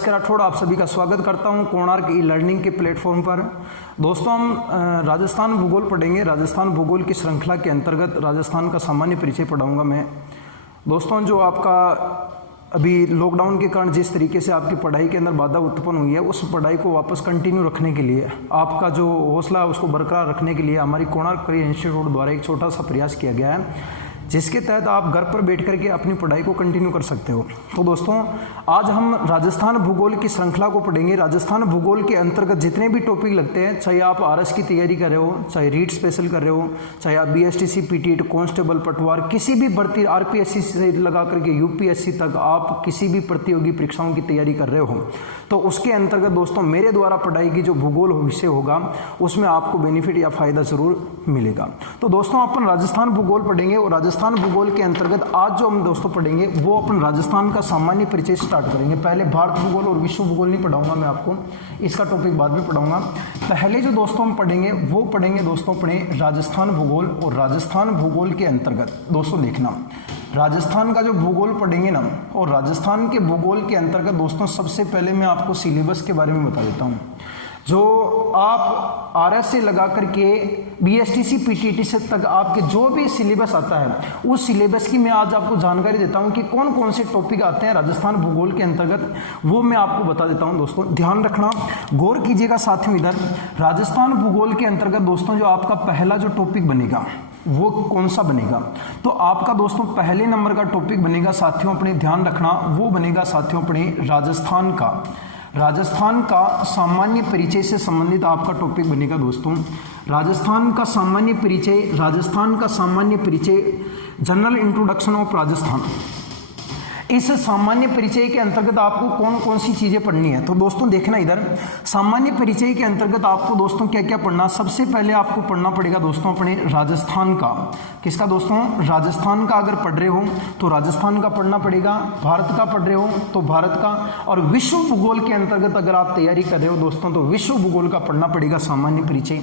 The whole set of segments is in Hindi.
के राठौड़ आप सभी का स्वागत करता हूं कोणार्क ई लर्निंग के प्लेटफॉर्म पर। दोस्तों हम राजस्थान भूगोल पढ़ेंगे। राजस्थान भूगोल की श्रृंखला के अंतर्गत राजस्थान का सामान्य परिचय पढ़ाऊंगा मैं। दोस्तों जो आपका अभी लॉकडाउन के कारण जिस तरीके से आपकी पढ़ाई के अंदर बाधा उत्पन्न हुई है, उस पढ़ाई को वापस कंटिन्यू रखने के लिए, आपका जो हौसला है उसको बरकरार रखने के लिए हमारी कोणार्क करियर इंस्टीट्यूट द्वारा एक छोटा सा प्रयास किया गया है, जिसके तहत आप घर पर बैठ करके अपनी पढ़ाई को कंटिन्यू कर सकते हो। तो दोस्तों आज हम राजस्थान भूगोल की श्रृंखला को पढ़ेंगे। राजस्थान भूगोल के अंतर्गत जितने भी टॉपिक लगते हैं, चाहे आप आरएस की तैयारी कर रहे हो, चाहे रीट स्पेशल कर रहे हो, चाहे आप बीएसटीसी, पीटीईटी, कांस्टेबल, पटवार, किसी भी भर्ती आरपीएससी से लगा करके यूपीएससी तक आप किसी भी प्रतियोगी परीक्षाओं की तैयारी कर रहे हो, तो उसके अंतर्गत दोस्तों मेरे द्वारा पढ़ाई की जो भूगोल विषय होगा उसमें आपको बेनिफिट या फायदा जरूर मिलेगा। तो दोस्तों अपन राजस्थान भूगोल पढ़ेंगे और राजस्थान भूगोल के अंतर्गत आज जो हम दोस्तों पढ़ेंगे वो अपन राजस्थान का सामान्य परिचय स्टार्ट करेंगे। पहले भारत भूगोल और विश्व भूगोल नहीं पढ़ाऊंगा मैं आपको, इसका टॉपिक बाद में पढ़ाऊंगा। पहले जो दोस्तों हम पढ़ेंगे वो पढ़ेंगे दोस्तों अपने राजस्थान भूगोल। और राजस्थान भूगोल के अंतर्गत दोस्तों देखना, राजस्थान का जो भूगोल पढ़ेंगे ना, और राजस्थान के भूगोल के अंतर्गत दोस्तों सबसे पहले मैं आपको सिलेबस के बारे में बता देता हूँ। जो आप आरएस से लगा करके बीएसटीसी, पीटीईटी से तक आपके जो भी सिलेबस आता है, उस सिलेबस की मैं आज आपको जानकारी देता हूं कि कौन कौन से टॉपिक आते हैं राजस्थान भूगोल के अंतर्गत, वो मैं आपको बता देता हूं। दोस्तों ध्यान रखना, गौर कीजिएगा साथियों। इधर राजस्थान भूगोल के अंतर्गत दोस्तों जो आपका पहला जो टॉपिक बनेगा वो कौन सा बनेगा, तो आपका दोस्तों पहले नंबर का टॉपिक बनेगा साथियों, अपने ध्यान रखना, वो बनेगा साथियों अपने राजस्थान का सामान्य परिचय से संबंधित आपका टॉपिक बनेगा दोस्तों। राजस्थान का सामान्य परिचय, जनरल इंट्रोडक्शन ऑफ राजस्थान। इस सामान्य परिचय के अंतर्गत आपको कौन कौन सी चीजें पढ़नी है, तो दोस्तों देखना इधर, सामान्य परिचय के अंतर्गत आपको दोस्तों क्या क्या पढ़ना। सबसे पहले आपको पढ़ना पड़ेगा दोस्तों अपने राजस्थान का। किसका दोस्तों? राजस्थान का। अगर पढ़ रहे हो तो राजस्थान का पढ़ना पड़ेगा, भारत का पढ़ रहे हो तो भारत का, और विश्व भूगोल के अंतर्गत अगर आप तैयारी कर रहे हो दोस्तों तो विश्व भूगोल का पढ़ना पड़ेगा सामान्य परिचय।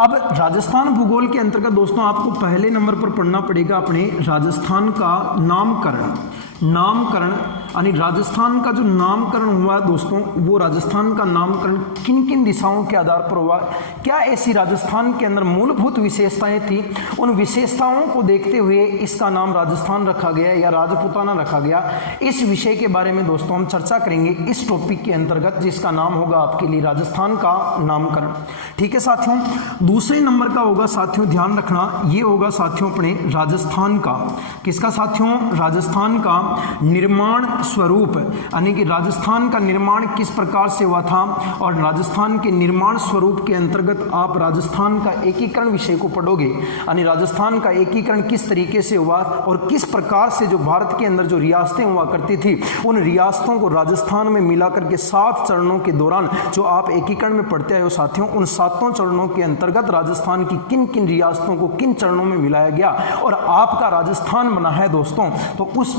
अब राजस्थान भूगोल के अंतर्गत दोस्तों आपको पहले नंबर पर पढ़ना पड़ेगा अपने राजस्थान का नामकरण यानी राजस्थान का जो नामकरण हुआ दोस्तों, वो राजस्थान का नामकरण किन किन दिशाओं के आधार पर हुआ, क्या ऐसी राजस्थान के अंदर मूलभूत विशेषताएं थी, उन विशेषताओं को देखते हुए इसका नाम राजस्थान रखा गया या राजपूताना रखा गया। इस विषय के बारे में दोस्तों हम चर्चा करेंगे इस टॉपिक के अंतर्गत, जिसका नाम होगा आपके लिए राजस्थान का नामकरण। ठीक है साथियों। दूसरे नंबर का होगा साथियों, ध्यान रखना, ये होगा साथियों अपने राजस्थान का, किसका साथियों? राजस्थान का निर्माण स्वरूप, यानी कि राजस्थान का निर्माण किस प्रकार से हुआ था, और राजस्थान के निर्माण स्वरूप के अंतर्गत आप राजस्थान का एकीकरण विषय को पढ़ोगे, यानी राजस्थान का एकीकरण किस तरीके से हुआ और किस प्रकार से जो भारत के अंदर जो रियासतें हुआ करती थी, उन रियासतों को राजस्थान में मिला करके 7 चरणों के दौरान जो आप एकीकरण में पढ़ते आए हो साथियों, उन 7 चरणों के अंतर्गत राजस्थान की किन किन रियासतों को किन चरणों में मिलाया गया और आपका राजस्थान बना है दोस्तों, तो उस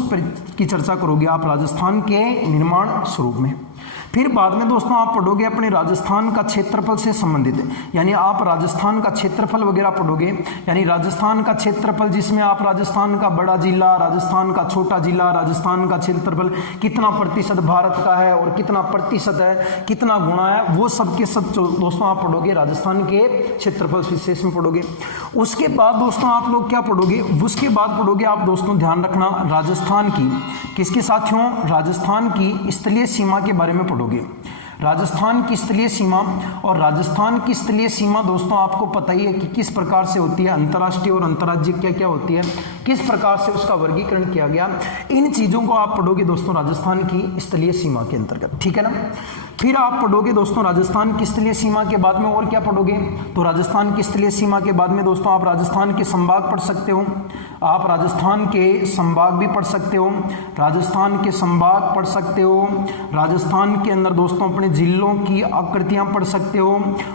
की चर्चा करोगे आप राजस्थान के निर्माण स्वरूप में। फिर बाद में दोस्तों आप पढ़ोगे अपने राजस्थान का क्षेत्रफल से संबंधित, यानी आप राजस्थान का क्षेत्रफल वगैरह पढ़ोगे, यानी राजस्थान का क्षेत्रफल जिसमें आप राजस्थान का बड़ा जिला, राजस्थान का छोटा जिला, राजस्थान का क्षेत्रफल कितना प्रतिशत भारत का है और कितना प्रतिशत है, कितना गुणा है, वो सब के सब दोस्तों आप पढ़ोगे राजस्थान के क्षेत्रफल विशेष में पढ़ोगे। उसके बाद दोस्तों आप लोग क्या पढ़ोगे? उसके बाद पढ़ोगे आप दोस्तों, ध्यान रखना, राजस्थान की, किसके साथियों? राजस्थान की स्थलीय सीमा के बारे में पढ़ोगे। राजस्थान की स्थलीय सीमा, और राजस्थान की स्थलीय सीमा दोस्तों आपको पता ही है कि किस प्रकार से होती है, अंतर्राष्ट्रीय और अंतर्राज्यीय क्या क्या होती है, किस प्रकार से उसका वर्गीकरण किया गया, इन चीजों को आप पढ़ोगे दोस्तों राजस्थान की स्थलीय सीमा के अंतर्गत। ठीक है ना। फिर आप पढ़ोगे दोस्तों राजस्थान की स्थलीय सीमा के बाद में और क्या पढ़ोगे, तो राजस्थान की स्थलीय सीमा के बाद में दोस्तों आप राजस्थान के संभाग पढ़ सकते हो, आप राजस्थान के संभाग भी पढ़ सकते हो, राजस्थान के संभाग पढ़ सकते हो, राजस्थान के अंदर दोस्तों अपने जिलों की आकृतियां पढ़ सकते हो,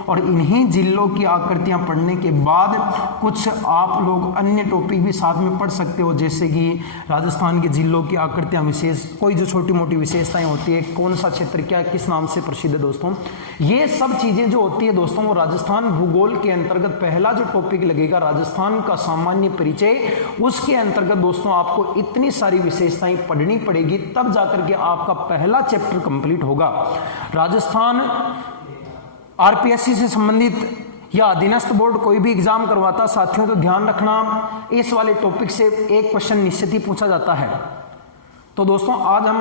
और इन्हीं जिलों की आकृतियां पढ़ने के बाद कुछ आप लोग अन्य टॉपिक भी साथ में पढ़ सकते हो, जैसे कि राजस्थान के जिलों की आकृतियां विशेष, कोई जो छोटी मोटी विशेषताएं होती है, कौन सा क्षेत्र क्या किस नाम से प्रसिद्ध है दोस्तों। ये सब चीजें जो होती है दोस्तों वो राजस्थान भूगोल के अंतर्गत पहला जो टॉपिक लगेगा राजस्थान का सामान्य परिचय, उसके अंतर्गत दोस्तों आपको इतनी सारी विशेषताएं पढ़नी पड़ेगी, तब जाकर के आपका पहला चैप्टर कंप्लीट होगा। राजस्थान आरपीएससी से संबंधित या अधीनस्थ बोर्ड कोई भी एग्जाम करवाता साथियों तो ध्यान रखना, इस वाले टॉपिक से एक क्वेश्चन निश्चित ही पूछा जाता है। तो दोस्तों आज हम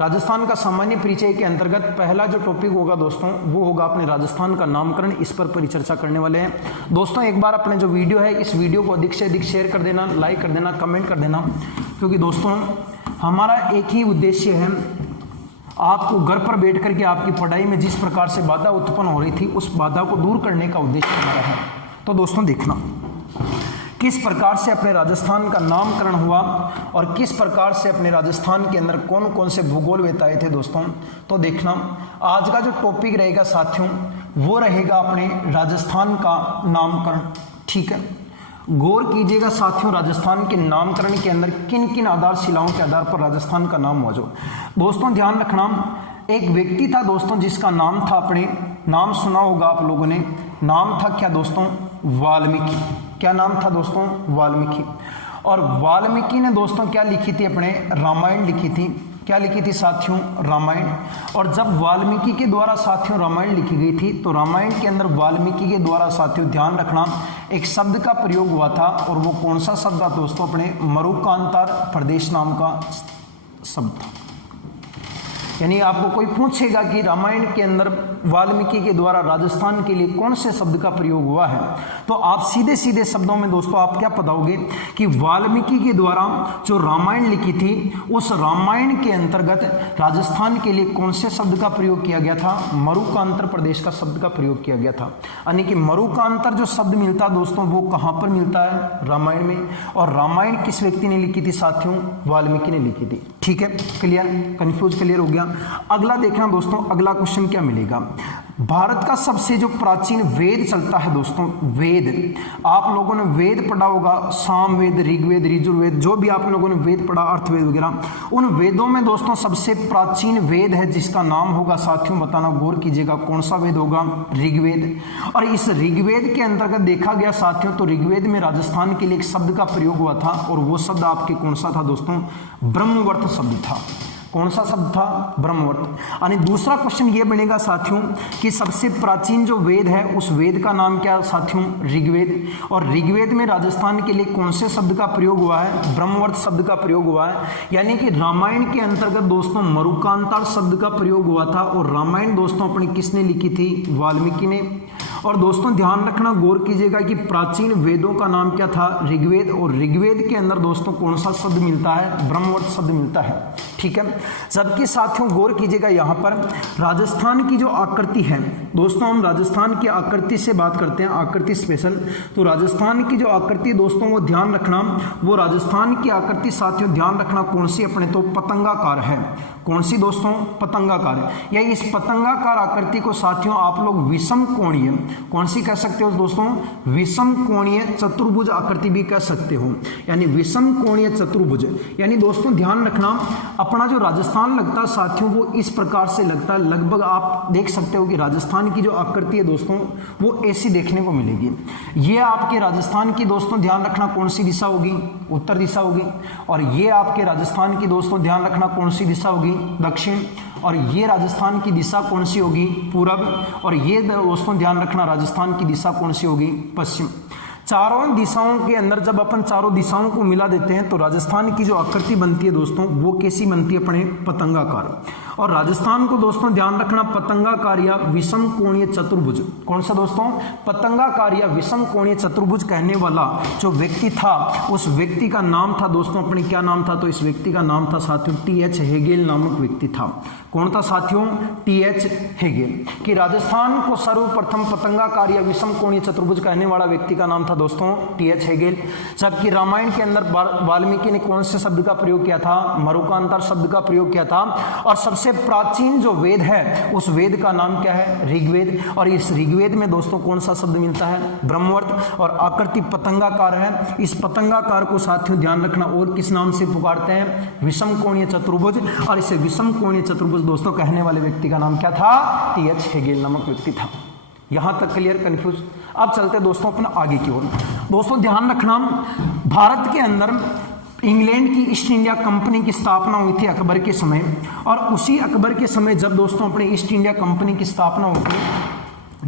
राजस्थान का सामान्य परिचय के अंतर्गत पहला जो टॉपिक होगा दोस्तों वो होगा अपने राजस्थान का नामकरण, इस पर परिचर्चा करने वाले हैं। दोस्तों एक बार अपने जो वीडियो है इस वीडियो को अधिक से अधिक शेयर कर देना, लाइक कर देना, कमेंट कर देना, क्योंकि दोस्तों हमारा एक ही उद्देश्य है, आपको घर पर बैठ करके आपकी पढ़ाई में जिस प्रकार से बाधा उत्पन्न हो रही थी उस बाधा को दूर करने का उद्देश्य हमारा है। तो दोस्तों देखना किस प्रकार से अपने राजस्थान का नामकरण हुआ और किस प्रकार से अपने राजस्थान के अंदर कौन कौन से भूगोल बिताए थे दोस्तों। तो देखना आज का जो टॉपिक रहेगा साथियों वो रहेगा अपने राजस्थान का नामकरण। ठीक है, गौर कीजिएगा साथियों राजस्थान के नामकरण के अंदर किन किन आधारशिलाओं के आधार पर राजस्थान का नाम मौजूद। दोस्तों ध्यान रखना, एक व्यक्ति था दोस्तों जिसका नाम था, अपने नाम सुना होगा आप लोगों ने, नाम था क्या दोस्तों, वाल्मीकि। क्या नाम था दोस्तों, वाल्मीकि। और वाल्मीकि ने दोस्तों क्या लिखी थी, अपने रामायण लिखी थी। क्या लिखी थी साथियों, रामायण। और जब वाल्मीकि के द्वारा साथियों रामायण लिखी गई थी तो रामायण के अंदर वाल्मीकि के द्वारा साथियों ध्यान रखना एक शब्द का प्रयोग हुआ था, और वो कौन सा शब्द था दोस्तों, अपने मरुकांतार प्रदेश नाम का शब्द था। यानी आपको कोई पूछेगा कि रामायण के अंदर वाल्मीकि के द्वारा राजस्थान के लिए कौन से शब्द का प्रयोग हुआ है, तो आप सीधे सीधे शब्दों में दोस्तों आप क्या बताओगे कि वाल्मीकि के द्वारा जो रामायण लिखी थी उस रामायण के अंतर्गत राजस्थान के लिए कौन से शब्द का प्रयोग किया गया था, मरुकांतर प्रदेश का शब्द का प्रयोग किया गया था। यानी कि मरुकांतर जो शब्द मिलता है दोस्तों वो कहाँ पर मिलता है, रामायण में। और रामायण किस व्यक्ति ने लिखी थी साथियों, वाल्मीकि ने लिखी थी। ठीक है, क्लियर, कंफ्यूज क्लियर हो गया। अगला देखना दोस्तों, अगला क्वेश्चन क्या मिलेगा, भारत का सबसे जो प्राचीन वेद चलता है दोस्तों, वेद, आप लोगों ने वेद पढ़ा होगा, सामवेद, ऋग्वेद, यजुर्वेद, जो भी आप लोगों ने वेद पढ़ा, अर्थवेद वगैरह, उन वेदों में दोस्तों सबसे प्राचीन वेद है जिसका नाम होगा साथियों, बताना, गौर कीजिएगा कौन सा वेद होगा, ऋग्वेद। और इस ऋग्वेद के अंतर्गत देखा गया साथियों तो ऋग्वेद में राजस्थान के लिए एक शब्द का प्रयोग हुआ था, और वो शब्द आपके कौन सा था दोस्तों, ब्रह्मवर्त शब्द था। कौन सा शब्द था, ब्रह्मवर्त। यानी दूसरा क्वेश्चन ये बनेगा साथियों कि सबसे प्राचीन जो वेद है उस वेद का नाम क्या साथियों, ऋग्वेद। और ऋग्वेद में राजस्थान के लिए कौन से शब्द का प्रयोग हुआ है, ब्रह्मवर्त शब्द का प्रयोग हुआ है। यानी कि रामायण के अंतर्गत दोस्तों मरुकांतार शब्द का प्रयोग हुआ था, और रामायण दोस्तों अपनी किसने लिखी थी, वाल्मीकि ने। और दोस्तों ध्यान रखना, गौर कीजिएगा कि प्राचीन वेदों का नाम क्या था, ऋग्वेद। और ऋग्वेद के अंदर दोस्तों कौन सा शब्द मिलता है, ब्रह्मवर्त शब्द मिलता है। ठीक है, सबके साथियों गौर कीजिएगा यहाँ पर राजस्थान की जो आकृति है दोस्तों, हम राजस्थान की आकृति से बात करते हैं, आकृति स्पेशल। तो राजस्थान की जो आकृति दोस्तों वो ध्यान रखना, वो राजस्थान की आकृति साथियों ध्यान रखना कौन सी, अपने तो पतंगाकार है। कौन सी दोस्तों, पतंगाकार है। या इस पतंगाकार आकृति को साथियों आप लोग विषम कोणीय, कौन सी कह सकते हो दोस्तों, विषम कोणीय चतुर्भुज आकृति भी कह सकते हो। यानी विषम कोणीय चतुर्भुज, यानी दोस्तों ध्यान रखना अपना जो राजस्थान लगता है साथियों वो इस प्रकार से लगता है। लगभग आप देख सकते हो कि राजस्थान की जो आकृति है दोस्तों वो ऐसी देखने को मिलेगी। ये आपके राजस्थान की दोस्तों ध्यान रखना कौन सी दिशा होगी, उत्तर दिशा होगी। और ये आपके राजस्थान की दोस्तों ध्यान रखना कौन सी दिशा होगी, दक्षिण। और ये राजस्थान की दिशा कौन सी होगी, पूरब। और ये दोस्तों ध्यान रखना राजस्थान की दिशा कौन सी होगी, पश्चिम। चारों दिशाओं के अंदर जब अपन चारों दिशाओं को मिला देते हैं तो राजस्थान की जो आकृति बनती है दोस्तों वो कैसी बनती है, अपने पतंगाकार। और राजस्थान को दोस्तों ध्यान रखना पतंगाकार या विषम कोणीय चतुर्भुज, कौन सा दोस्तों, पतंगाकार या विषम कोणीय चतुर्भुज कहने वाला जो व्यक्ति था उस व्यक्ति का नाम था दोस्तों, अपने क्या नाम था, तो इस व्यक्ति का नाम था साथियों टी.एच. हेगेल नामक व्यक्ति था। कौन था साथियों, टी.एच. हेगेल। कि राजस्थान को सर्वप्रथम पतंगाकार या विषम कोणीय चतुर्भुज कहने वाला व्यक्ति का नाम था दोस्तों टी.एच. हेगेल। जबकि रामायण के अंदर वाल्मीकि ने कौन से शब्द का प्रयोग किया था, मरुकांतार शब्द का प्रयोग किया था। और सबसे सबसे प्राचीन जो वेद है उस वेद का नाम क्या है? ऋग्वेद। और इस ऋग्वेद में दोस्तों कौन सा शब्द मिलता है? ब्रह्मवर्त। और आकृति पतंगाकार है। इस पतंगाकार को साथियों ध्यान रखना और किस नाम से पुकारते हैं? विषम कोणीय चतुर्भुज। और इसे विषम कोणीय चतुर्भुज दोस्तों कहने वाले व्यक्ति का नाम क्या था? टी.एच. हेगेल नामक व्यक्ति था। यहां तक क्लियर, कंफ्यूज? अब चलते दोस्तों अपना आगे की ओर। दोस्तों ध्यान रखना, भारत के अंदर इंग्लैंड की ईस्ट इंडिया कंपनी की स्थापना हुई थी अकबर के समय। और उसी अकबर के समय जब दोस्तों अपने ईस्ट इंडिया कंपनी की स्थापना हुई थी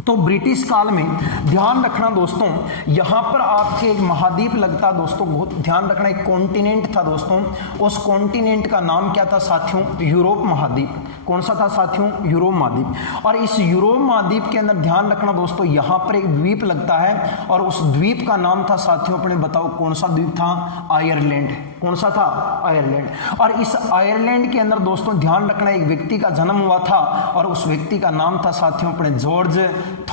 तो ब्रिटिश काल में ध्यान रखना दोस्तों, यहां पर आपके एक महाद्वीप लगता दोस्तों, बहुत ध्यान रखना, एक कॉन्टिनेंट था दोस्तों। उस कॉन्टिनेंट का नाम क्या था साथियों? यूरोप महाद्वीप। कौन सा था साथियों? यूरोप महाद्वीप। और इस यूरोप महाद्वीप के अंदर ध्यान रखना दोस्तों, यहां पर एक द्वीप लगता है और उस द्वीप का नाम था साथियों, अपने बताओ कौन सा द्वीप था? आयरलैंड। कौन सा था? आयरलैंड। और इस आयरलैंड के अंदर दोस्तों ध्यान रखना, एक व्यक्ति का जन्म हुआ था और उस व्यक्ति का नाम था साथियों अपने जॉर्ज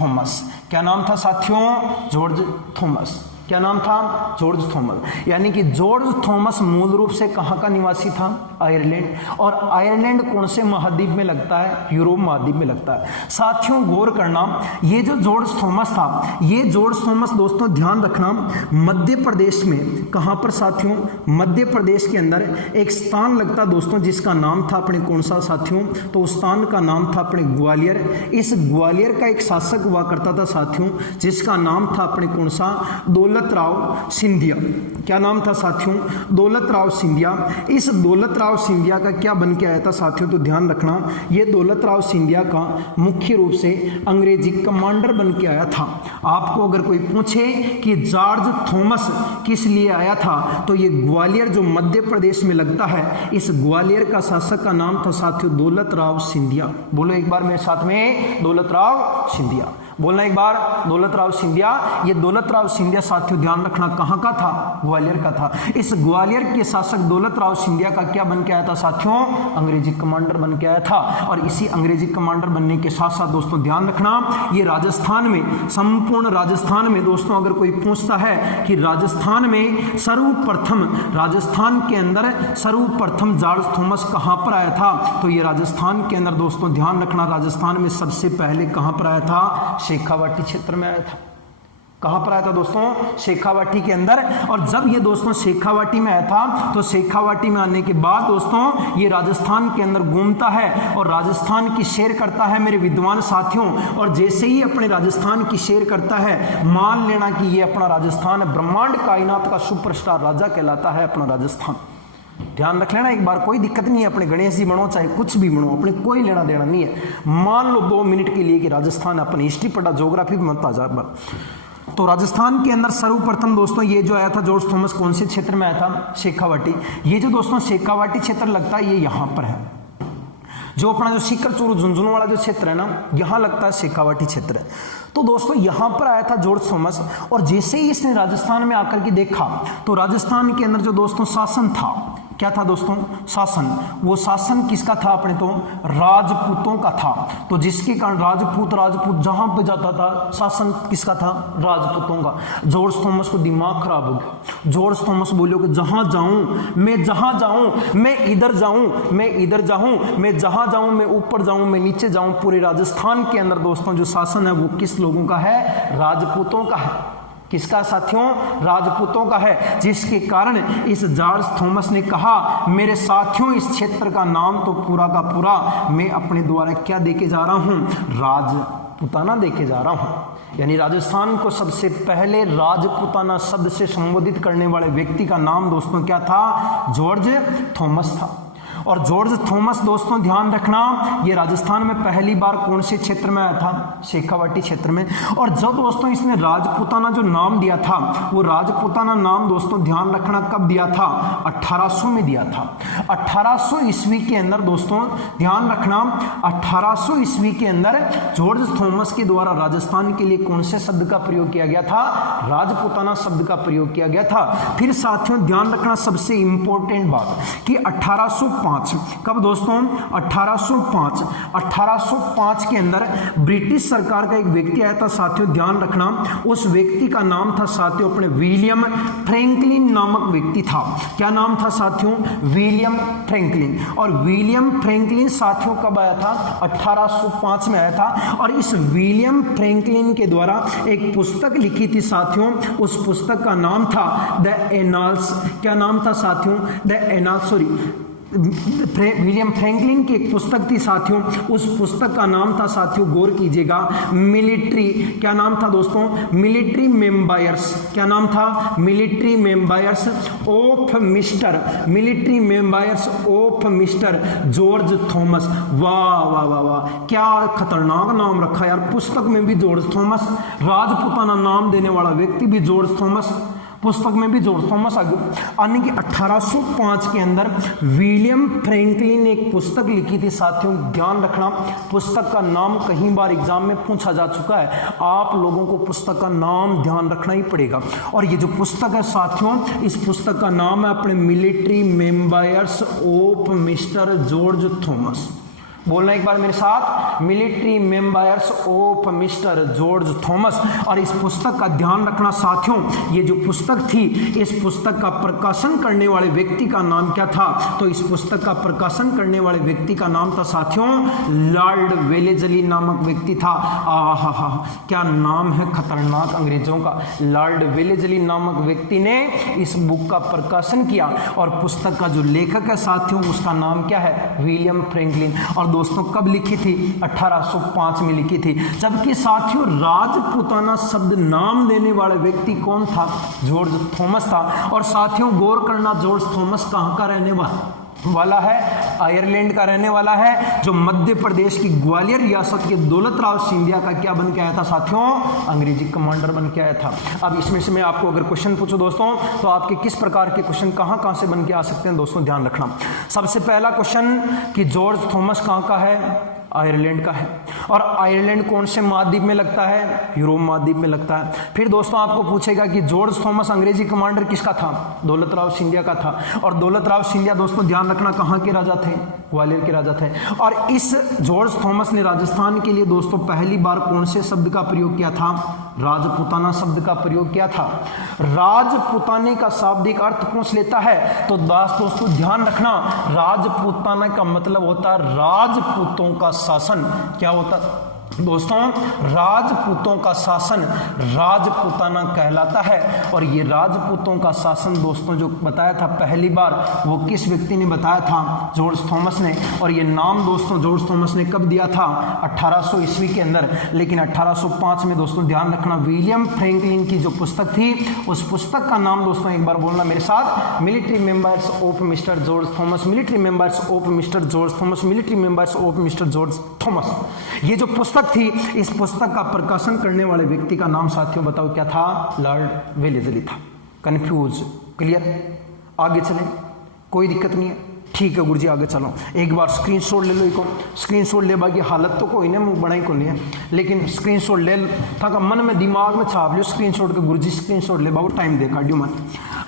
थॉमस। क्या नाम था साथियों? George Thomas. क्या नाम था? George Thomas. यानी कि जॉर्ज थॉमस मूल रूप से कहां का निवासी था? आयरलैंड। और आयरलैंड कौन से महाद्वीप में लगता है? यूरोप महाद्वीप में लगता है। साथियों गौर करना, ये जो जॉर्ज थॉमस था, ये जॉर्ज थॉमस दोस्तों ध्यान रखना मध्य प्रदेश में, कहां पर साथियों? मध्य प्रदेश के अंदर एक स्थान लगता दोस्तों जिसका नाम था अपने कौन सा साथियों? तो उस स्थान का नाम था अपने ग्वालियर। इस ग्वालियर का एक शासक हुआ करता था साथियों जिसका नाम था अपने कौन सा? दौलत राव सिंधिया। क्या नाम था साथियों? दौलत राव सिंधिया। इस दौलत राव सिंधिया का क्या बन के आया था साथियों? तो ध्यान रखना, ये दौलत राव सिंधिया का मुख्य रूप से अंग्रेजी कमांडर बन के आया था। आपको अगर कोई पूछे कि जॉर्ज थॉमस किस लिए आया था, तो ये ग्वालियर जो मध्य प्रदेश में लगता है, इस ग्वालियर का शासक का नाम था साथियों दौलत राव सिंधिया। बोलो एक बार मेरे साथ में, दौलत राव सिंधिया। बोलना एक बार, दौलत राव सिंधिया। ये दौलत राव सिंधिया साथियों ध्यान रखना कहां का था? ग्वालियर का था। इस ग्वालियर के शासक दौलत राव सिंधिया का क्या बन के आया था साथियों? अंग्रेजी कमांडर बन के आया था। और इसी अंग्रेजी कमांडर बनने के साथ साथ दोस्तों ध्यान रखना, ये राजस्थान में, संपूर्ण राजस्थान में दोस्तों अगर कोई पूछता है कि राजस्थान में सर्वप्रथम, राजस्थान के अंदर सर्वप्रथम जॉर्ज थॉमस कहां पर आया था, तो ये राजस्थान के अंदर दोस्तों ध्यान रखना, राजस्थान में सबसे पहले कहां पर आया था? शेखावाटी क्षेत्र में आया था। कहां पर आया था दोस्तों? शेखावाटी के अंदर। और जब ये दोस्तों शेखावाटी में आया था, तो शेखावाटी में आने के बाद दोस्तों ये राजस्थान के अंदर घूमता है और राजस्थान की सैर करता है मेरे विद्वान साथियों। और जैसे ही अपने राजस्थान की सैर करता है, मान लेना कि ये अपना राजस्थान ब्रह्मांड कायनात का सुपरस्टार राजा कहलाता है अपना राजस्थान। ध्यान रख लेना एक बार, कोई दिक्कत नहीं है, अपने गणेश जी बनो चाहे कुछ भी बनो, अपने कोई लेना देना नहीं है। मान लो 2 मिनट के लिए कि राजस्थान, अपनी हिस्ट्री पढ़ा, ज्योग्राफी मत आ जा। तो राजस्थान के अंदर सर्वप्रथम दोस्तों ये जो आया था जॉर्ज थॉमस, कौन से क्षेत्र में आया था? शेखावाटी। ये जो दोस्तों शेखावाटी क्षेत्र लगता है, ये यहां पर है, जो अपना जो सीकर चूरू झुंझुनू वाला जो क्षेत्र है ना, यहां लगता है शेखावाटी क्षेत्र। तो दोस्तों यहां पर आया था जॉर्ज थॉमस। और जैसे ही इसने राजस्थान में आकर के देखा, तो राजस्थान के अंदर जो दोस्तों शासन था, क्या था दोस्तों? शासन। वो शासन किसका था? अपने तो राजपूतों का था। तो जिसके कारण राजपूत जहां पे जाता था, शासन किसका था? राजपूतों का। जॉर्ज थॉमस को दिमाग खराब हो गया। जॉर्ज थॉमस बोलो कि जहां जाऊं मैं, जहां जाऊं मैं, इधर जाऊं मैं, इधर जाऊं मैं, जहां जाऊं मैं, ऊपर जाऊं मैं, नीचे जाऊं, पूरे राजस्थान के अंदर दोस्तों जो शासन है वो किस लोगों का है? राजपूतों का है। किसका साथियों? राजपूतों का है। जिसके कारण इस जॉर्ज थॉमस ने कहा, मेरे साथियों इस क्षेत्र का नाम तो पूरा का पूरा मैं अपने द्वारा क्या देके जा रहा हूं? राजपूताना देके जा रहा हूं। यानी राजस्थान को सबसे पहले राजपूताना शब्द से संबोधित करने वाले व्यक्ति का नाम दोस्तों क्या था? जॉर्ज थॉमस था। और जॉर्ज थॉमस दोस्तों ध्यान रखना, ये राजस्थान में पहली बार कौन से क्षेत्र में आया था? शेखावाटी क्षेत्र में। और जो दोस्तों इसने राजपूताना जो नाम दिया था, वो राजपूताना नाम दोस्तों ध्यान रखना कब दिया था? 1800 में दिया था। 1800 ईस्वी के अंदर दोस्तों ध्यान रखना, 1800 ईस्वी के अंदर जॉर्ज थॉमस के द्वारा राजस्थान के लिए कौन से शब्द का प्रयोग किया गया था? राजपूताना शब्द का प्रयोग किया गया था। फिर साथियों ध्यान रखना सबसे इंपॉर्टेंट बात कि 1805 1805। कब दोस्तों? 1805। 1805 के अंदर ब्रिटिश सरकार का एक व्यक्ति आया था साथियों, ध्यान रखना, उस व्यक्ति का नाम था साथियों अपने विलियम फ्रैंकलिन नामक व्यक्ति था। क्या नाम था साथियों? William Franklin. और विलियम फ्रैंकलिन साथियों कब आया था? 1805 में आया था। और इस विलियम फ्रैंकलिन के द्वारा एक पुस्तक लिखी थी साथियों, उस पुस्तक का नाम था द एनाल्स। क्या नाम था साथियों? द एनाल्स, विलियम फ्रैंकलिन की एक पुस्तक थी साथियों, उस पुस्तक का नाम था साथियों, गौर कीजिएगा, मिलिट्री। क्या नाम था दोस्तों? Military memoirs. क्या नाम था? Military memoirs of mister, military memoirs of mister George Thomas. वाह वाह वाह वाह, क्या खतरनाक नाम रखा यार। पुस्तक में भी जॉर्ज थॉमस, राजपुताना नाम देने वाला व्यक्ति भी जॉर्ज थॉमस, पुस्तक में भी जॉर्ज थॉमस आ गया। यानी कि 1805 के अंदर विलियम फ्रैंकलिन ने एक पुस्तक लिखी थी साथियों, ध्यान रखना, पुस्तक का नाम कई बार एग्जाम में पूछा जा चुका है, आप लोगों को पुस्तक का नाम ध्यान रखना ही पड़ेगा। और ये जो पुस्तक है साथियों, इस पुस्तक का नाम है अपने military memoirs of mister George Thomas. बोलना एक बार मेरे साथ, military memoirs of mister George Thomas. और इस पुस्तक का ध्यान रखना साथियों, ये जो पुस्तक थी, इस पुस्तक का प्रकाशन करने वाले व्यक्ति का नाम क्या था? तो इस पुस्तक का प्रकाशन करने वाले व्यक्ति का नाम था साथियों लॉर्ड वेलेजली नामक व्यक्ति था। आहा, क्या नाम है खतरनाक अंग्रेजों का। लॉर्ड वेलेजली नामक व्यक्ति ने इस बुक का प्रकाशन किया और पुस्तक का जो लेखक है साथियों, उसका नाम क्या है? William Franklin. और दोस्तों कब लिखी थी? 1805 में लिखी थी। जबकि साथियों राजपुताना शब्द नाम देने वाले व्यक्ति कौन था? जॉर्ज थॉमस था। और साथियों गौर करना, जॉर्ज थॉमस कहां का रहने वाला है? आयरलैंड का रहने वाला है, जो मध्य प्रदेश की ग्वालियर रियासत के दौलत राव सिंधिया का क्या बन के आया था साथियों? अंग्रेजी कमांडर बन के आया था। अब इसमें से मैं आपको अगर क्वेश्चन पूछूं दोस्तों, तो आपके किस प्रकार के क्वेश्चन कहां से बन के आ सकते हैं दोस्तों, ध्यान रखना। सबसे पहला क्वेश्चन कि जॉर्ज थॉमस कहां का है? आयरलैंड का है। और आयरलैंड कौन से महाद्वीप में लगता है? यूरोप महाद्वीप में लगता है। फिर दोस्तों आपको पूछेगा कि जॉर्ज थॉमस अंग्रेजी कमांडर किसका था? दौलत राव सिंधिया का था। और दौलत राव सिंधिया दोस्तों ध्यान रखना कहां के राजा थे? ग्वालियर के राजा थे। और इस जॉर्ज थॉमस ने राजस्थान के लिए दोस्तों पहली बार कौन से शब्द का प्रयोग किया था? राजपुताना शब्द का प्रयोग किया था। राजपुताने का शाब्दिक अर्थ पूछ लेता है तो दोस्तों ध्यान रखना, राजपुताना का मतलब होता है राजपूतों का शासन। क्या होता दोस्तों? राजपूतों का शासन राजपुताना कहलाता है। और ये राजपूतों का शासन दोस्तों जो बताया था पहली बार, वो किस व्यक्ति ने बताया था? जॉर्ज थॉमस ने। और ये नाम दोस्तों जॉर्ज थॉमस ने कब दिया था? 1800 ईस्वी के अंदर। लेकिन 1805 में दोस्तों ध्यान रखना, विलियम फ्रैंकलिन की जो पुस्तक थी, उस पुस्तक का नाम दोस्तों एक बार बोलना मेरे साथ, military members of mister George Thomas, military members of mister George Thomas, military members of mister George Thomas. ये जो पुस्तक थी, इस पुस्तक का प्रकाशन करने वाले व्यक्ति का नाम साथियों बताओ क्या था? लॉर्ड वेलेजली था। कंफ्यूज? क्लियर? आगे चलें, कोई दिक्कत नहीं है, ठीक है गुरुजी आगे चलो। एक बार स्क्रीनशॉट ले लो, इको स्क्रीनशॉट ले, बाकी हालत तो कोई नहीं मुंह बनाई को नहीं है, लेकिन स्क्रीनशॉट ले था मन में दिमाग में छाप लियो स्क्रीनशॉट के, गुरुजी स्क्रीनशॉट ले बाबू, टाइम दे काटियो मत।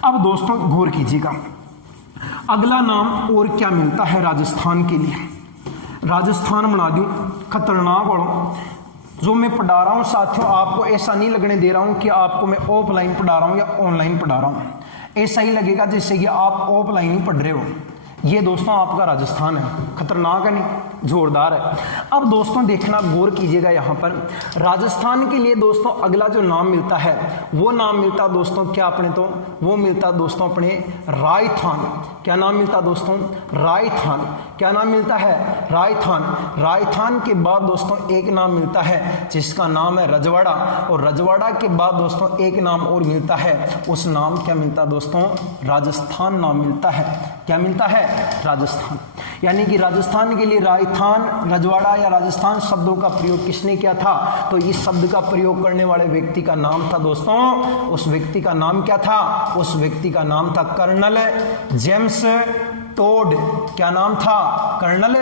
अब दोस्तों गौर कीजिएगा, अगला नाम और क्या मिलता है राजस्थान के लिए? राजस्थान बना दूं खतरनाक वालों, जो मैं पढ़ा रहा हूं साथियों, आपको ऐसा नहीं लगने दे रहा हूं कि आपको मैं ऑफलाइन पढ़ा रहा हूं या ऑनलाइन पढ़ा रहा हूं। ऐसा ही लगेगा जैसे कि आप ऑफलाइन ही पढ़ रहे हो। ये दोस्तों आपका राजस्थान है, खतरनाक है नहीं, जोरदार है। अब दोस्तों देखना, गौर कीजिएगा यहाँ पर, राजस्थान के लिए दोस्तों अगला जो नाम मिलता है वो नाम मिलता दोस्तों क्या अपने, तो वो मिलता दोस्तों अपने रायथान। क्या नाम मिलता दोस्तों? रायथान। क्या नाम मिलता है? रायथान। रायथान के बाद दोस्तों एक नाम मिलता है जिसका नाम है रजवाड़ा, और रजवाड़ा के बाद दोस्तों एक नाम और मिलता है, उस नाम क्या मिलता दोस्तों? राजस्थान नाम मिलता है। क्या मिलता है? राजस्थान। यानी कि राजस्थान के लिए रायथान, रजवाड़ा या राजस्थान शब्दों का प्रयोग किसने किया था? तो इस शब्द का प्रयोग करने वाले व्यक्ति का नाम था दोस्तों, उस व्यक्ति का नाम क्या था? उस व्यक्ति का नाम था कर्नल जेम्स टोड। क्या नाम था? Colonel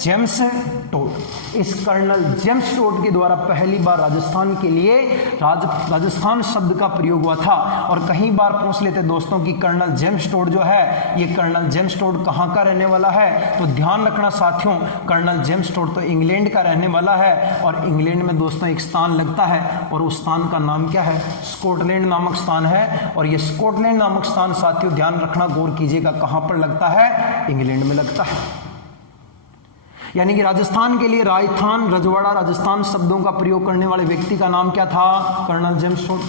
James Tod. इस कर्नल जेम्स टोड के द्वारा पहली बार राजस्थान के लिए राजस्थान शब्द का प्रयोग हुआ था। और कई बार पूछ लेते दोस्तों कि कर्नल जेम्स टोड जो है, ये कर्नल जेम्स टोड कहाँ का रहने वाला है, तो ध्यान रखना साथियों, कर्नल जेम्स टोड तो इंग्लैंड का रहने वाला है। और इंग्लैंड में दोस्तों एक स्थान लगता है और उस स्थान का नाम क्या है, स्कॉटलैंड नामक स्थान है। और ये स्कॉटलैंड नामक स्थान साथियों ध्यान रखना, गौर कीजिएगा, कहां पर लगता है, इंग्लैंड में लगता है। यानी कि राजस्थान के लिए राजस्थान, रजवाड़ा, राजस्थान शब्दों का प्रयोग करने वाले व्यक्ति का नाम क्या था, कर्नल जेम्स टोड।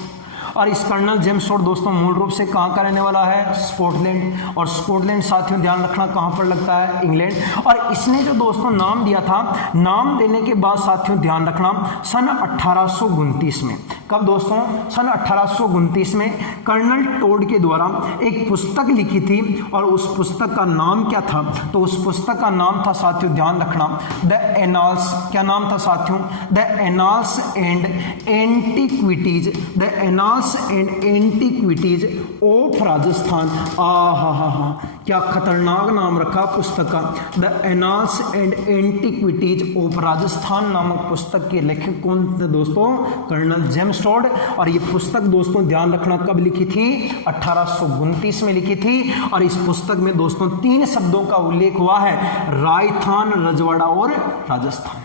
और इस कर्नल जेम्स टोड दोस्तों मूल रूप से कहाँ का रहने वाला है, स्कॉटलैंड। और स्कॉटलैंड साथियों ध्यान रखना कहाँ पर लगता है, इंग्लैंड। और इसने जो दोस्तों नाम दिया था, नाम देने के बाद साथियों ध्यान रखना सन 1829 में, कब दोस्तों, सन 1829 में कर्नल टोड के द्वारा एक पुस्तक लिखी थी। और उस पुस्तक का नाम क्या था, तो उस पुस्तक का नाम था साथियों ध्यान रखना, द एनाल्स। क्या नाम था साथियों, the annals and antiquities, the annals and antiquities of Rajasthan. हा, क्या खतरनाक नाम रखा पुस्तक का, the annals and antiquities of Rajasthan नामक पुस्तक के लेखक कौन थे दोस्तों, कर्नल जेम्स टोड। और ये पुस्तक दोस्तों ध्यान रखना कब लिखी थी, 1829 में लिखी थी। और इस पुस्तक में दोस्तों 3 शब्दों का उल्लेख हुआ है, राजस्थान, रजवाड़ा और राजस्थान।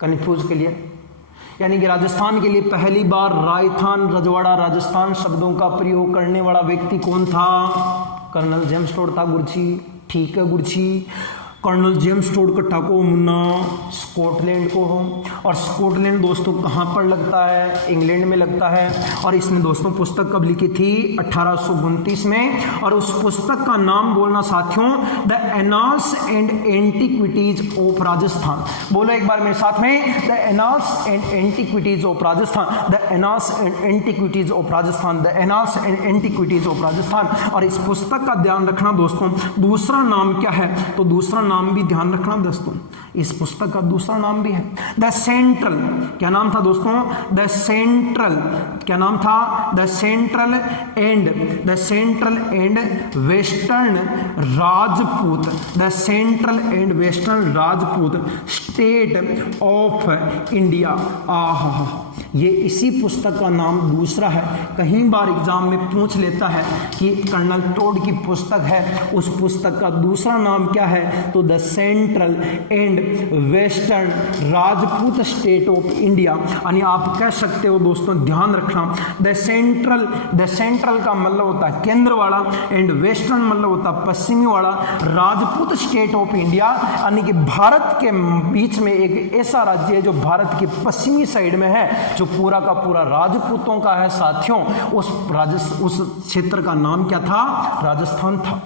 कंफ्यूज के लिए, यानी कि राजस्थान के लिए पहली बार राजस्थान, रजवाड़ा, राजस्थान शब्दों का प्रयोग करने वाला व्यक्ति कौन था, कर्नल जेम्स टोड था गुरुजी। ठीक है गुरुजी, कर्नल जेम्स टोड का टाको मुन्ना स्कॉटलैंड को हो। और स्कॉटलैंड दोस्तों कहाँ पर लगता है, इंग्लैंड में लगता है। और इसने दोस्तों पुस्तक कब लिखी थी, 1829 में। और उस पुस्तक का नाम बोलना साथियों, the annals and antiquities of Rajasthan. बोलो एक बार मेरे साथ में, the annals and antiquities of Rajasthan, the annals and antiquities of Rajasthan, the annals and antiquities of Rajasthan. और इस पुस्तक का ध्यान रखना दोस्तों, दूसरा नाम क्या है, तो दूसरा नाम भी ध्यान रखना दोस्तों, इस पुस्तक का दूसरा नाम भी है द सेंट्रल। क्या नाम था दोस्तों, द सेंट्रल। क्या नाम था, the central and western Rajput, the central and western Rajput state of India. आहा, ये इसी पुस्तक का नाम दूसरा है। कहीं बार एग्जाम में पूछ लेता है कि कर्नल टोड की पुस्तक है, उस पुस्तक का दूसरा नाम क्या है, तो the central and western Rajput state of India. यानी आप कह सकते हो दोस्तों, ध्यान रखना, द सेंट्रल का मतलब होता है केंद्र वाला, एंड वेस्टर्न मतलब होता है पश्चिमी वाला, राजपूत स्टेट ऑफ इंडिया। यानी कि भारत के बीच में एक ऐसा राज्य है जो भारत की पश्चिमी साइड में है, जो पूरा का पूरा राजपूतों का है साथियों। उस क्षेत्र का नाम क्या था, राजस्थान था।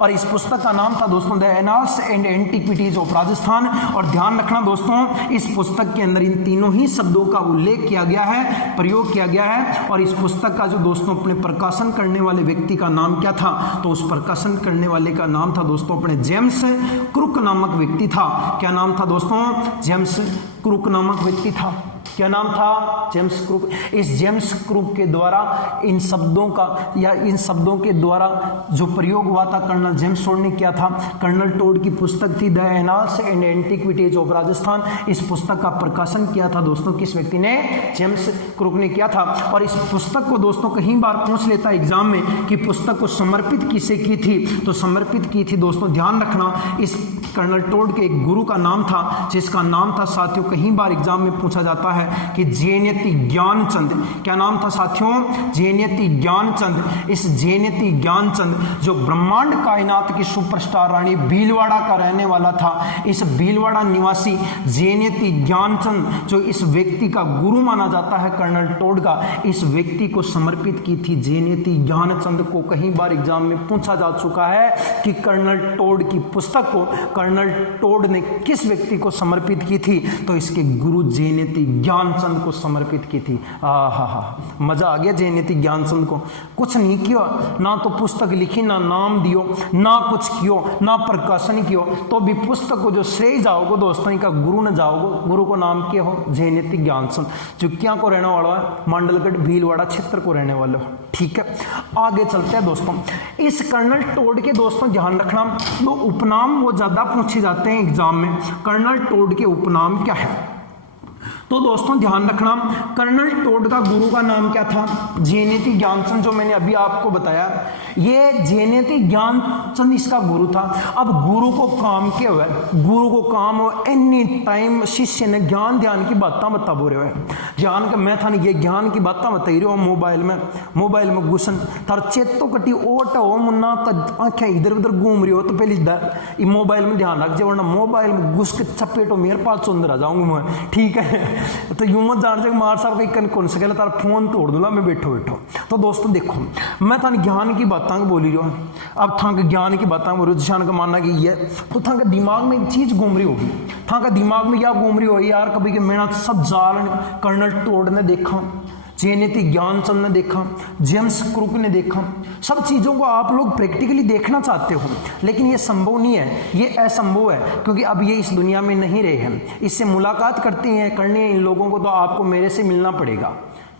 और इस पुस्तक का नाम था दोस्तों the annals and antiquities of Rajasthan. और ध्यान रखना दोस्तों, इस पुस्तक के अंदर इन तीनों ही शब्दों का उल्लेख किया गया है, प्रयोग किया गया है। और इस पुस्तक का जो दोस्तों अपने प्रकाशन करने वाले व्यक्ति का नाम क्या था, तो उस प्रकाशन करने वाले का नाम था दोस्तों अपने जेम्स क्रुक नामक व्यक्ति था। क्या नाम था दोस्तों, जेम्स क्रुक नामक व्यक्ति था। क्या नाम था, जेम्स क्रुक। इस जेम्स क्रुक के द्वारा इन शब्दों का, या इन शब्दों के द्वारा जो प्रयोग हुआ था, कर्नल जेम्स टोड ने किया था। कर्नल टोड की पुस्तक थी the annals and antiquities of Rajasthan. इस पुस्तक का प्रकाशन किया था दोस्तों किस व्यक्ति ने, जेम्स क्रुक ने किया था। और इस पुस्तक को दोस्तों कहीं बार पूछ लेता एग्जाम में कि पुस्तक को समर्पित किसे की थी, तो समर्पित की थी दोस्तों, ध्यान रखना, इस कर्नल टोड के एक गुरु का नाम था, जिसका नाम था साथियों, कहीं बार एग्जाम में पूछा जाता है कि जैन्यति ज्ञानचंद। क्या नाम था साथियों, जैन्यति ज्ञानचंद। इस जैन्यति ज्ञानचंद जो ब्रह्मांड कायनात की सुपरस्टार रानी भीलवाड़ा का रहने वाला था, इस भीलवाड़ा निवासी जैन्यति ज्ञानचंद जो इस व्यक्ति का गुरु माना जाता है कर्नल टोड का, इस व्यक्ति को समर्पित की थी जैन्यति ज्ञानचंद को। कहीं बार एग्जाम में पूछा जा चुका है कि कर्नल टोड की पुस्तक को कर्नल टोड ने किस व्यक्ति को समर्पित की थी, तो इसके गुरु जैन्यति ज्ञानचंद को समर्पित की थी। मजा आ गया जैन्यति ज्ञानचंद को। कुछ नहीं किया, ना तो पुस्तक लिखी, ना नाम दियो, ना कुछ कियो, ना प्रकाशन कियो, तो भी पुस्तक को जो श्रेय जाओगे दोस्तों का गुरु न जाओगे। गुरु को नाम क्या हो, जैन्यति ज्ञानचंद, जो क्या को रहने वाला है, मांडलगढ़ भीलवाड़ा क्षेत्र को रहने वाले हो। ठीक है, आगे चलते हैं दोस्तों। इस कर्नल टोड के दोस्तों ध्यान रखना, दो उपनाम वो ज्यादा पूछे जाते हैं एग्जाम में, कर्नल टोड के उपनाम क्या है? तो दोस्तों ध्यान रखना, कर्नल टोड का गुरु का नाम क्या था? जेनेती ज्ञानचंद, जो मैंने अभी आपको बताया, ये जेनेती ज्ञानचंद इसका गुरु था। अब गुरु को काम क्या हुआ? गुरु को काम हो एनी टाइम शिष्य ने ज्ञान ध्यान की बातें बता बोल रहे हो, ज्ञान का मैं था नहीं, ये ज्ञान की बातें बता ही रहे हो मोबाइल में घुसन तार चेतो कटी ओट हो मुन्ना आंखें इधर उधर घूम रही हो, तो पहले मोबाइल में ध्यान रख, वरना मोबाइल में घुस के चपेटो मेरे पास चुंदर आ जाऊंगा मैं, ठीक है? तो यूं मत जान जाए मार साहब कहीं कौन से तार फोन तोड़ दूंगा मैं बैठो। तो दोस्तों देखो, मैं थाने ज्ञान की बातें बोली रहा हूँ, अब था ज्ञान की बातें बोल रही जिशान का मानना कि ये, तो था दिमाग में एक चीज घूम रही होगी, था दिमाग में क्या घूम रही होगी यार, कभी कि मैंने सब जाल कर्नल टोड ने देखा, जेनेती ज्ञानचंद ने देखा, जेम्स क्रुक ने देखा, सब चीज़ों को आप लोग प्रैक्टिकली देखना चाहते हो, लेकिन ये संभव नहीं है, ये असंभव है, क्योंकि अब ये इस दुनिया में नहीं रहे हैं। इससे मुलाकात करनी है इन लोगों को, तो आपको मेरे से मिलना पड़ेगा,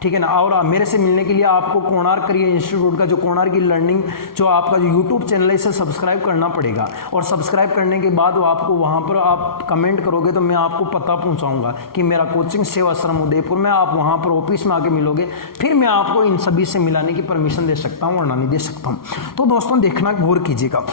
ठीक है ना? और मेरे से मिलने के लिए आपको कोणार्क करियर इंस्टीट्यूट का जो कोणार्क की लर्निंग जो आपका जो यूट्यूब चैनल है इसे सब्सक्राइब करना पड़ेगा, और सब्सक्राइब करने के बाद वो आपको वहाँ पर आप कमेंट करोगे तो मैं आपको पता पहुँचाऊँगा कि मेरा कोचिंग सेवाश्रम उदयपुर में, आप वहाँ पर ऑफिस में आके मिलोगे, फिर मैं आपको इन सभी से मिलाने की परमिशन दे सकता हूँ वरना नहीं दे सकता हूँ। तो दोस्तों देखना, गौर कीजिएगा,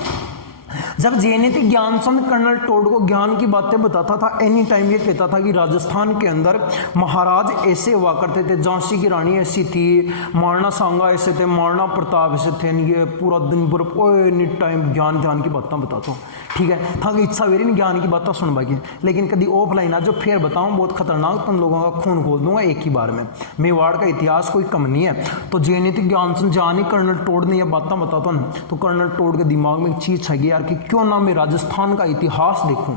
जब जेनेती ज्ञानचंद कर्नल टोड को ज्ञान की बातें बताता था, एनी टाइम ये कहता था कि राजस्थान के अंदर महाराज ऐसे हुआ करते थे, झांसी की रानी ऐसी थी, महाराणा सांगा ऐसे थे, महाराणा प्रताप ऐसे थे, ये पूरा दिन भर एनी टाइम ज्ञान ध्यान की बातें बताता हूँ, ठीक है? था कि इच्छा मेरी नहीं ज्ञान की बातें सुनवा की, लेकिन कभी ऑफलाइन आ जो फिर बताऊँ बहुत खतरनाक, तुम लोगों का खून खोल दूंगा एक ही बार में। मेवाड़ का इतिहास कोई कम नहीं है। तो जेनेती ज्ञानचंद जानी कर्नल टोड ने यह बातें बताता ना, तो कर्नल टोड के दिमाग में एक चीज छगी यार कि क्यों ना मैं राजस्थान का इतिहास देखूं,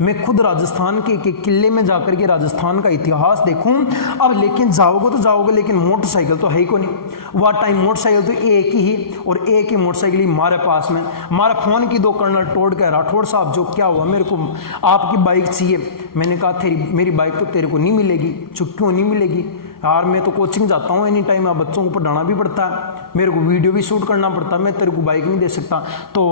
मैं खुद राजस्थान के किले में जाकर के राजस्थान का इतिहास देखूं। अब लेकिन जाओगे तो जाओगे, लेकिन मोटरसाइकिल तो है ही को नहीं, वह टाइम मोटरसाइकिल तो एक ही और एक ही मोटरसाइकिल ही हमारे पास में। हमारा फोन की दो कर्नल टोड कह राठौड़ साहब जो क्या हुआ, मेरे को आपकी बाइक चाहिए। मैंने कहा मेरी बाइक तो तेरे को नहीं मिलेगी। क्यों नहीं मिलेगी यार, मैं तो कोचिंग जाता हूँ एनी टाइम, बच्चों को पढ़ाना भी पड़ता है, मेरे को वीडियो भी शूट करना पड़ता है, मैं तेरे को बाइक नहीं दे सकता। तो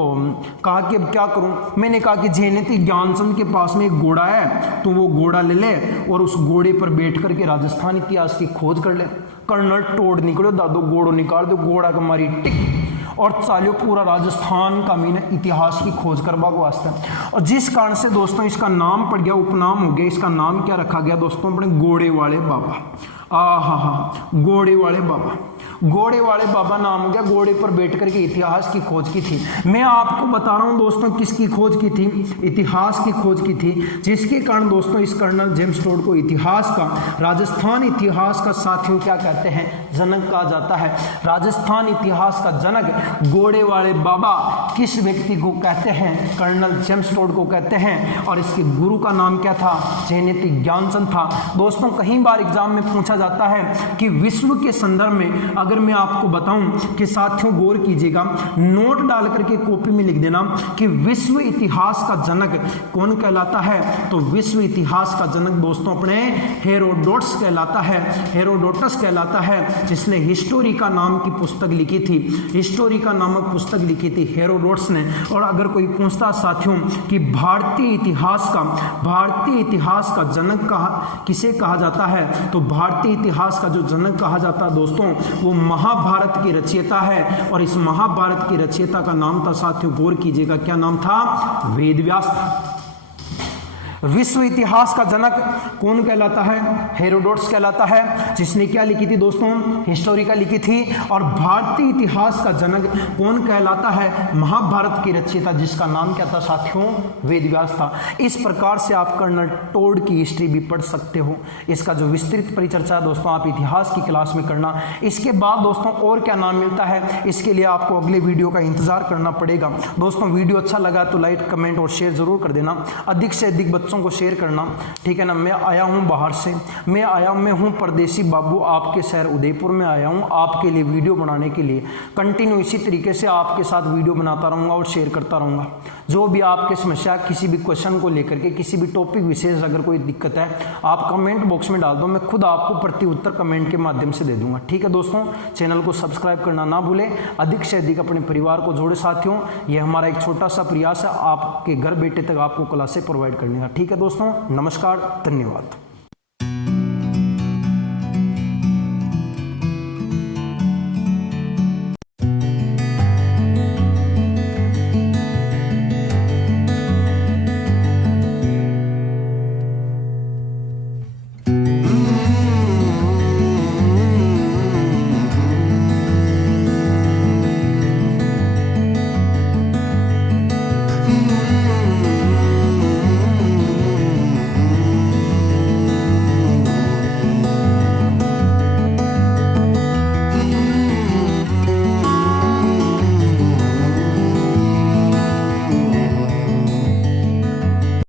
कहा कि अब क्या करूँ? मैंने कहा कि जेनेती ज्ञानचंद के पास में एक घोड़ा है, तो वो घोड़ा ले ले और उस घोड़े पर बैठ करके राजस्थान इतिहास की खोज कर ले। कर्नल टोड निकलो, दादो घोड़ो निकाल दो, घोड़ा का मारी टिक और चालियो पूरा राजस्थान का मीन इतिहास की खोज करवा को वास्ते। और जिस कारण से दोस्तों इसका नाम पड़ गया, उपनाम हो गया, इसका नाम क्या रखा गया दोस्तों? अपने घोड़े वाले बाबा। घोड़े वाले बाबा, घोड़े वाले बाबा नाम हो गया, घोड़े पर बैठ करके इतिहास की खोज की थी। मैं आपको बता रहा हूं दोस्तों किसकी खोज की थी? इतिहास की खोज की थी, जिसके कारण दोस्तों इस कर्नल जेम्स टोड को इतिहास का, राजस्थान इतिहास का साथियों क्या कहते हैं? जनक कहा जाता है। राजस्थान इतिहास का जनक घोड़े वाले बाबा किस व्यक्ति को कहते हैं? कर्नल जेम्स टोड को कहते हैं। और इसके गुरु का नाम क्या था? जेनेती ज्ञानचंद था। दोस्तों कई बार एग्जाम में पूछा जाता है कि विश्व के संदर्भ में अगर मैं आपको बताऊं कि साथियों गौर कीजिएगा, नोट डाल करके कॉपी में लिख देना कि विश्व इतिहास का जनक कौन कहलाता है? तो विश्व इतिहास का जनक दोस्तों अपने हेरोडोटस कहलाता है। हेरोडोटस कहलाता है, जिसने हिस्टोरिका नाम की पुस्तक लिखी थी। हिस्टोरिका नामक पुस्तक लिखी थी हेरोडोटस ने। और अगर कोई पूछता साथियों कि भारतीय इतिहास का जनक किसे कहा जाता है? तो भारतीय इतिहास का जो जनक कहा जाता है दोस्तों, वो महाभारत की रचयिता है। और इस महाभारत की रचयिता का नाम था साथियों, गौर कीजिएगा, क्या नाम था? वेदव्यास। विश्व इतिहास का जनक कौन कहलाता है? हेरोडोटस कहलाता है, जिसने क्या लिखी थी दोस्तों? हिस्टोरिका लिखी थी। और भारतीय इतिहास का जनक कौन कहलाता है? महाभारत की रचयिता, जिसका नाम क्या था साथियों? वेदव्यास था। इस प्रकार से आप कर्नल टोड की हिस्ट्री भी पढ़ सकते हो। इसका जो विस्तृत परिचर्चा है दोस्तों आप इतिहास की क्लास में करना। इसके बाद दोस्तों और क्या नाम मिलता है, इसके लिए आपको अगले वीडियो का इंतजार करना पड़ेगा। दोस्तों वीडियो अच्छा लगा तो लाइक, कमेंट और शेयर जरूर कर देना। अधिक से अधिक बच्चों को शेयर करना, ठीक है ना। मैं आया हूँ बाहर से, मैं हूँ परदेसी बाबू, आपके शहर उदयपुर में आया हूँ आपके लिए वीडियो बनाने के लिए। कंटिन्यू इसी तरीके से आपके साथ वीडियो बनाता रहूँगा और शेयर करता रहूँगा। जो भी आपकी समस्या, किसी भी क्वेश्चन को लेकर के, किसी भी टॉपिक विशेष अगर कोई दिक्कत है, आप कमेंट बॉक्स में डाल दो, मैं खुद आपको प्रति उत्तर कमेंट के माध्यम से दे दूंगा, ठीक है दोस्तों। चैनल को सब्सक्राइब करना ना भूलें, अधिक से अधिक अपने परिवार को जोड़े साथियों। यह हमारा एक छोटा सा प्रयास है आपके घर बैठे तक आपको क्लासें प्रोवाइड करने का, ठीक है दोस्तों। नमस्कार, धन्यवाद।